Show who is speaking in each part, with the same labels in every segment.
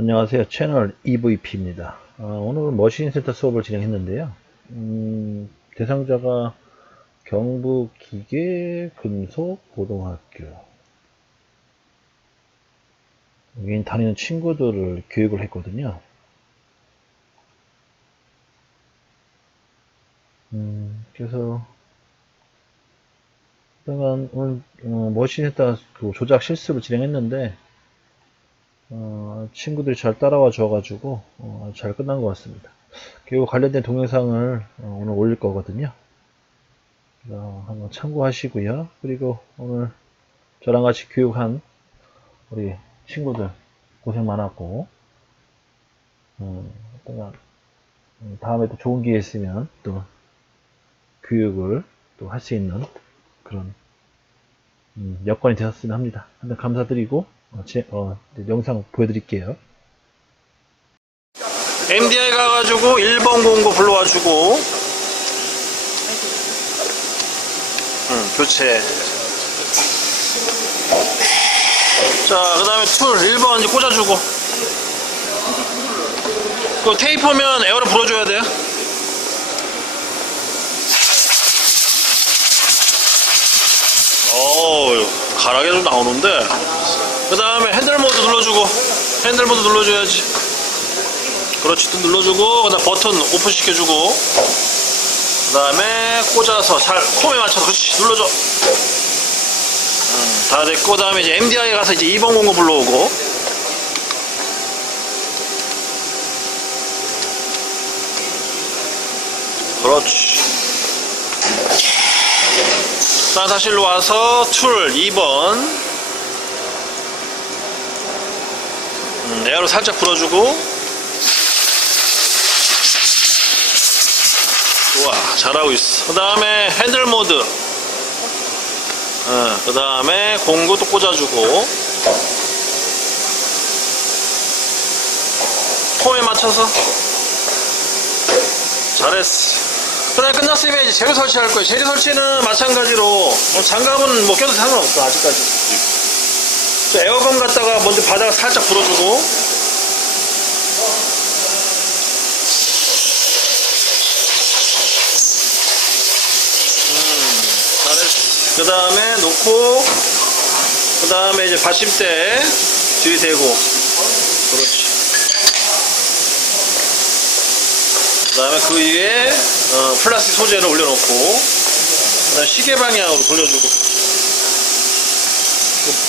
Speaker 1: 안녕하세요. 채널 EVP입니다. 아, 오늘은 머신센터 수업을 진행했는데요. 음, 대상자가 경북기계금속고등학교. 여기 다니는 친구들을 교육을 했거든요. 음, 그래서 일단 오늘 어, 머신센터 그 조작 실습을 진행했는데 어, 친구들이 잘 따라와 줘가지고 어, 잘 끝난 것 같습니다. 그리고 관련된 동영상을 어, 오늘 올릴 거거든요. 어, 한번 참고하시고요. 그리고 오늘 저랑 같이 교육한 우리 친구들 고생 많았고 음, 다음에 또 좋은 기회 있으면 또 교육을 또 할 수 있는 그런 음, 여건이 되었으면 합니다. 감사드리고 어, 제, 어, 영상 보여드릴게요.
Speaker 2: MDI 가가지고 1번 공고 불러와주고. 응, 교체. 자그 다음에 툴 1번 이제 꽂아주고. 그 테이프면 에어로 불어줘야 돼요. 어우 가락이 좀 나오는데 그 다음에 핸들 모드 눌러주고 핸들 모드 눌러줘야지. 그렇지 또 눌러주고 그 다음 버튼 오픈 시켜주고 그 다음에 꽂아서 잘 홈에 맞춰서 그렇지 눌러줘. 음, 다 됐고 그 다음에 이제 MDI 가서 이제 2번 공고 불러오고. 그렇지. 자 일로 와서 툴 2번 음, 에어로 살짝 불어주고. 좋아 잘하고 있어. 그 다음에 핸들 모드. 어, 그 다음에 공구 또 꽂아주고. 폼에 맞춰서. 잘했어. 그 다음에 끝났으면 이제 재료 설치할 거예요. 재료 설치는 마찬가지로 뭐 장갑은 뭐 껴도 상관없어 아직까지 자, 에어건 갖다가 먼저 바닥을 살짝 불어주고 잘했어. 그 다음에 놓고, 그 다음에 이제 받침대 뒤에 대고, 그렇지. 그 다음에 그 위에 어, 플라스틱 소재를 올려놓고, 그 다음에 시계 방향으로 돌려주고, 그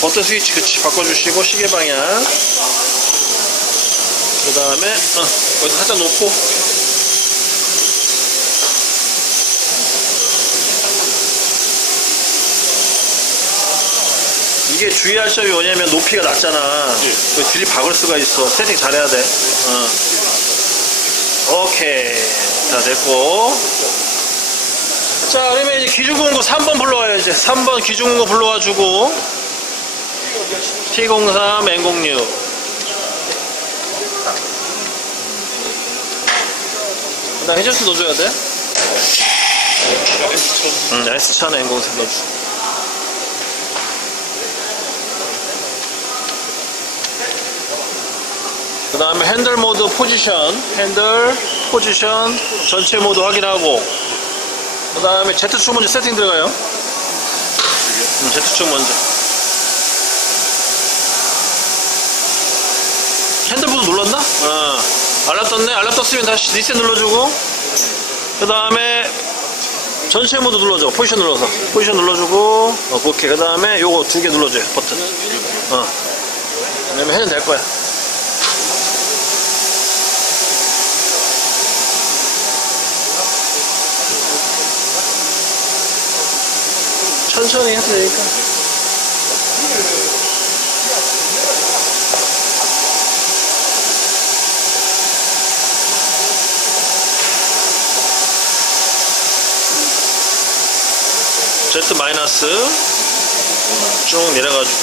Speaker 2: 버튼 스위치 그치 바꿔주시고 시계 방향. 그 다음에 어, 거기서 살짝 놓고, 이게 주의할 점이 뭐냐면 높이가 낮잖아. 그 들이 박을 수가 있어. 세팅 잘해야 돼. 어. 오케이. 다 됐고. 자, 그러면 이제 기준 공고 3번 불러와요. 이제 3번 기준 공고 불러와 주고. T03 N06. 나 해저스 넣어줘야 돼. 응, S1000 N03 넣어줘. 그 다음에 핸들 모드 포지션 핸들 포지션 전체 모드 확인하고 그 다음에 Z축 먼저 세팅 들어가요 음, Z축 먼저 핸들 모드 눌렀나? 어. 알람 떴네? 알람 떴으면 다시 리셋 눌러주고. 그 다음에 전체 모드 눌러줘. 포지션 눌러서. 포지션 눌러주고. 어, 오케이. 그 다음에 요거 두 개 눌러줘요. 버튼. 어. 그러면 해면 될 거야. 천천히 해도 되니까. Z 마이너스 쭉 내려가지고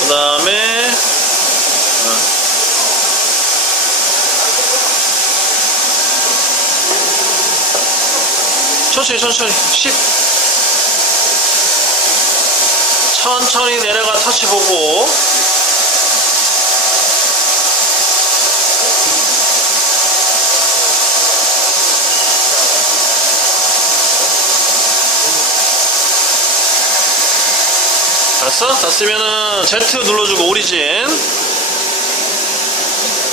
Speaker 2: 그 다음에 천천히 천천히. 10 천천히 내려가 터치 보고 됐어? 됐으면은 Z 눌러주고 오리진.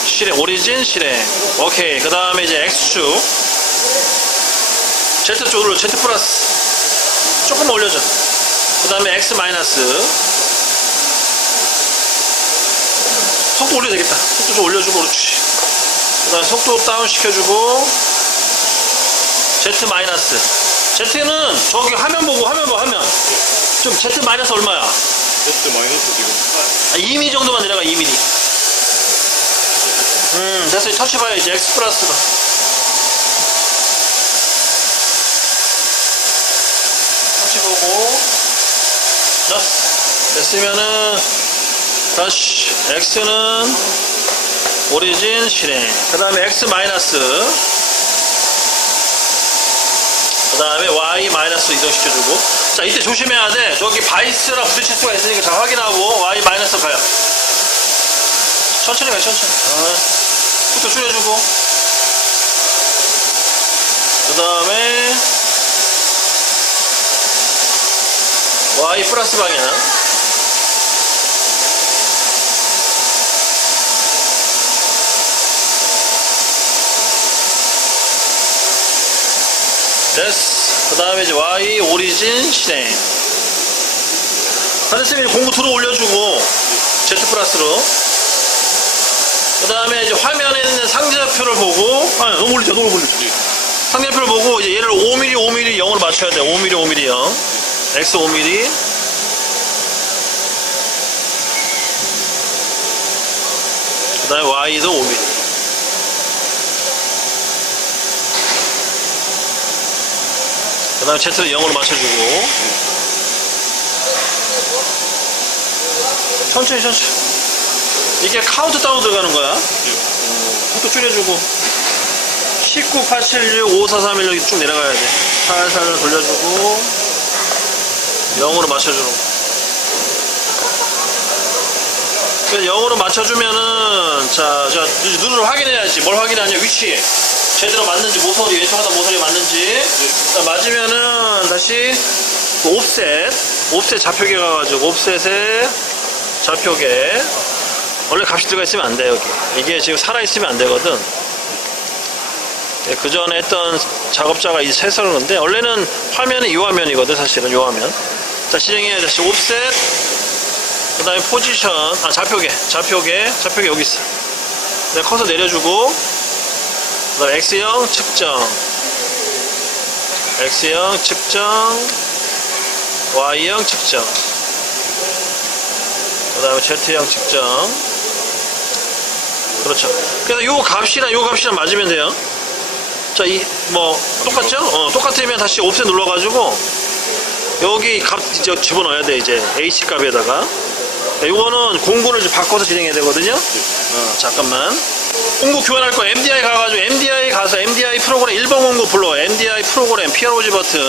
Speaker 2: 실행 오리진 실행. 오케이. 그 다음에 이제 X축 Z 쪽으로 Z 플러스. 조금 올려줘. 그 다음에 X 마이너스. 속도 올려도 되겠다. 속도 좀 올려주고 그렇지. 그 다음에 속도 다운 시켜주고. Z 마이너스. Z는 저기 화면 보고 화면 보고 화면. 좀 Z 마이너스 얼마야?
Speaker 3: Z 마이너스 지금.
Speaker 2: 아, 2mm 정도만 내려가 2mm 음. 됐어. 이제 터치 봐야지 X 플러스로. 터치 보고. 됐어 됐으면은 다시 X는 오리진 실행. 그 다음에 X 마이너스. 그 다음에 Y 마이너스 이동시켜주고 자 이때 조심해야 돼. 저기 바이스랑 부딪힐 수가 있으니까 잘 확인하고 Y 마이너스 가요. 천천히 가요 천천히. 어. 속도 줄여주고. 그 다음에 Y 플러스 방향. 됐어 그 다음에 이제 Y 오리진 실행 하늘쌤이 공구 들어 올려주고 Z 플러스로. 그 다음에 이제 화면에 있는 상자표를 보고 아 너무 올리죠 너무 올리죠 상자표를 보고 이제 얘를 5mm 5mm 0으로 맞춰야 돼. 5mm 5mm 0 X 5mm 그 다음에 Y도 5mm 그 다음에 Z를 0으로 맞춰주고. 천천히 천천히. 이게 카운트 다운 들어가는 거야. 속도 줄여주고. 19, 8, 7, 6, 5, 4, 3, 1 이렇게 쭉 내려가야 돼. 살살 돌려주고. 0으로 맞춰주는 거. 0으로 맞춰주면은 자, 자 눈으로 확인해야지. 뭘 확인하냐 위치 제대로 맞는지 모서리 왼쪽하다 모서리 맞는지. 자, 맞으면은 다시 그 옵셋. 옵셋 좌표계 가가지고 옵셋에 좌표계. 원래 값이 들어가 있으면 안 돼 여기. 이게 지금 살아 있으면 안 되거든. 그 전에 했던 작업자가 이 세서는 건데 원래는 화면이 이 화면이거든 사실은 이 화면. 자 실행해야 다시 옵셋. 그 다음에 포지션. 아 좌표계. 좌표계. 좌표계 여기 있어. 내가 커서 내려주고 그 다음에 X형 측정. X형 측정. Y형 측정. 그 다음에 Z형 측정. 그렇죠. 그래서 요 값이랑 요 값이랑 맞으면 돼요. 자 이 뭐 똑같죠? 어 똑같으면 다시 옵셋 눌러가지고 여기 값 이제 집어넣어야 돼 이제. H 값에다가. 자, 요거는 공구를 바꿔서 진행해야 되거든요. 어, 잠깐만 공구 교환할 거 MDI 가가지고 MDI 가서 MDI 프로그램 1번 공구 불러. MDI 프로그램 PROG 버튼.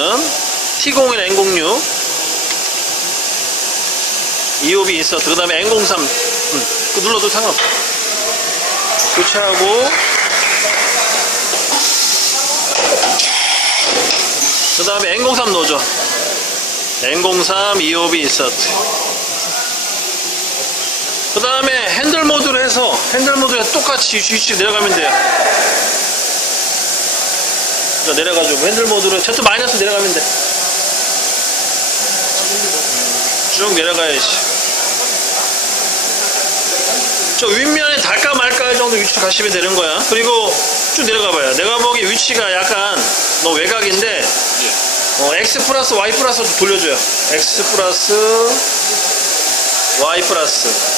Speaker 2: T01 N06 EOB 인서트 그 다음에 N03 음, 그 눌러도 상관없어. 교체하고. 그 다음에 N03 넣어줘. N03 EOB 인서트 그 다음에 핸들 모드로 해서 핸들 모드로 해서 똑같이 위치 내려가면 돼요 자 내려가지고 핸들 모드로 Z 마이너스 내려가면 돼쭉 내려가야지. 저 윗면에 달까 말까 정도 위치로 가시면 되는 거야. 그리고 쭉 내려가 봐요. 내가 보기 위치가 약간 너 외곽인데
Speaker 3: 예.
Speaker 2: 어, X 플러스 Y 플러스 돌려줘요. X 플러스 Y 플러스.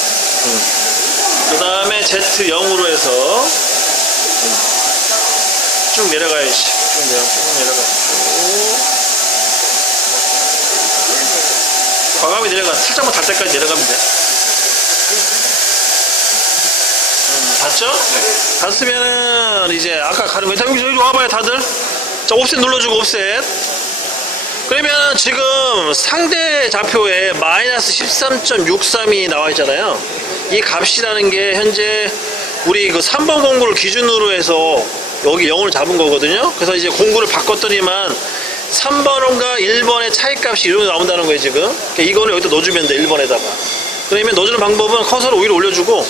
Speaker 2: 그 다음에 Z 0으로 해서 음. 쭉 내려가야지. 쭉 내려, 쭉 내려가. 과감히 내려가. 살짝만 닿을 때까지 내려가면 돼. 음, 닿죠? 닿으면은 이제 아까 가는 거. 자, 여기, 여기 와봐요, 다들. 자, 옵셋 눌러주고, 옵셋. 그러면 지금 상대 좌표에 마이너스 13.63이 나와 있잖아요. 이 값이라는 게 현재 우리 그 3번 공구를 기준으로 해서 여기 0을 잡은 거거든요. 그래서 이제 공구를 바꿨더니만 3번과 1번의 차이값이 이렇게 나온다는 거예요, 지금. 그러니까 이거를 여기다 넣어주면 돼, 1번에다가. 그러면 넣어주는 방법은 커서를 위로 올려주고,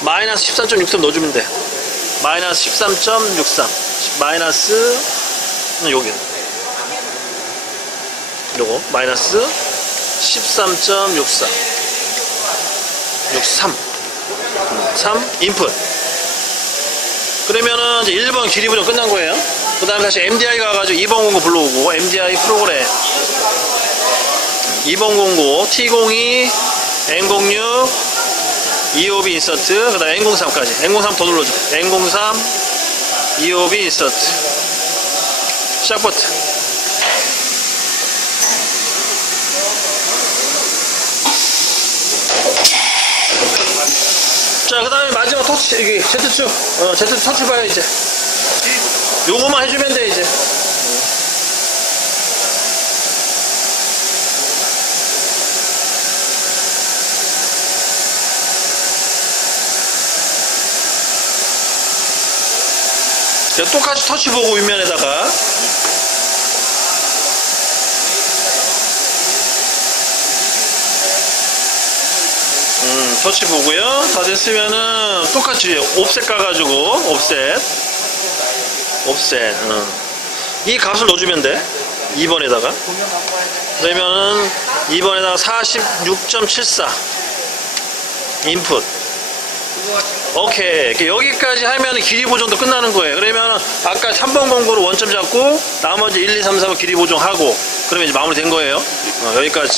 Speaker 2: 마이너스 13.63 넣어주면 돼. 마이너스 13.63. 마이너스, 음, 여기. 요거, 마이너스 13.64. 63. 3, 인풋. 그러면은 이제 1번 길이 부정 끝난 거예요. 그 다음에 다시 MDI 가가지고 2번 공고 불러오고, MDI 프로그램. 2번 공고, T02, N06, EOB 인서트, 그 다음에 N03까지. N03 더 눌러줘. N03, EOB 인서트. 시작 버튼. 자, 그 다음에 마지막 터치, 여기, Z축. 어, Z 터치 봐요, 이제. 요거만 해주면 돼, 이제. 자, 똑같이 터치 보고 윗면에다가. 음, 터치 보고요. 다 됐으면은 똑같이 옵셋 가가지고 옵셋, 옵셋. 음. 이 값을 넣어주면 돼. 2번에다가. 그러면은 2번에다가 46.74 인풋. 오케이. 여기까지 하면 길이 보정도 끝나는 거예요. 그러면 아까 3번 공고로 원점 잡고 나머지 1, 2, 3, 4번 길이 보정하고 그러면 이제 마무리 된 거예요. 어, 여기까지.